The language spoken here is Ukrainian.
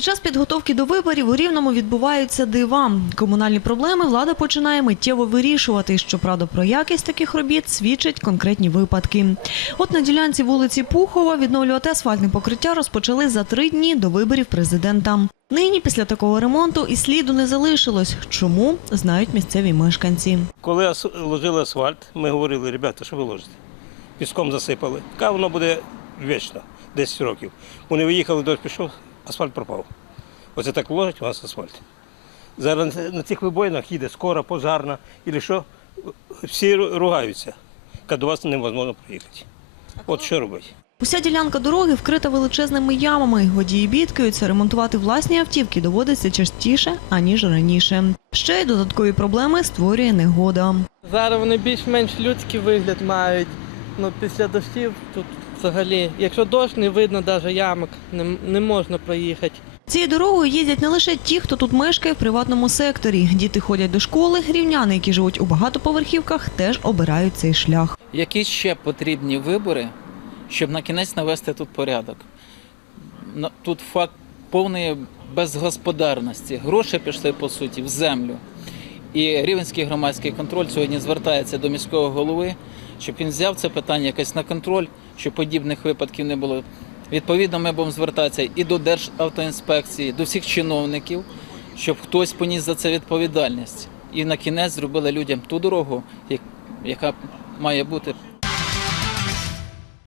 Під час підготовки до виборів у Рівному відбуваються дива. Комунальні проблеми влада починає миттєво вирішувати. Щоправда, про якість таких робіт свідчать конкретні випадки. От на ділянці вулиці Пухова відновлювати асфальтне покриття розпочали за три дні до виборів президента. Нині після такого ремонту і сліду не залишилось. Чому знають місцеві мешканці. Коли ложили асфальт, ми говорили, ребята, що ви ложите? Піском засипали. Ка воно буде вічно, 10 років. Вони виїхали, дощ пішов, асфальт пропав. Оце так ложать у нас асфальт. Зараз на- цих вибоїнах їде скора, пожарна, і що, всі ругаються. Ка до вас неможливо проїхати. От що робити? Уся ділянка дороги вкрита величезними ямами. Водії бідкаються, ремонтувати власні автівки доводиться частіше, аніж раніше. Ще й додаткові проблеми створює негода. Зараз вони більш-менш людський вигляд мають. Ну, після дощів тут взагалі, якщо дощ не видно навіть ямок, не, не можна проїхати. Цією дорогою їздять не лише ті, хто тут мешкає в приватному секторі. Діти ходять до школи, рівняни, які живуть у багатоповерхівках, теж обирають цей шлях. Які ще потрібні вибори, щоб на кінець навести тут порядок? На- Тут факт повної безгосподарності. Гроші пішли по суті в землю. І Рівенський громадський контроль сьогодні звертається до міського голови, щоб він взяв це питання якось на контроль, щоб подібних випадків не було. Відповідно, ми будемо звертатися і до Державтоінспекції, до всіх чиновників, щоб хтось поніс за це відповідальність. І на кінець зробили людям ту дорогу, яка має бути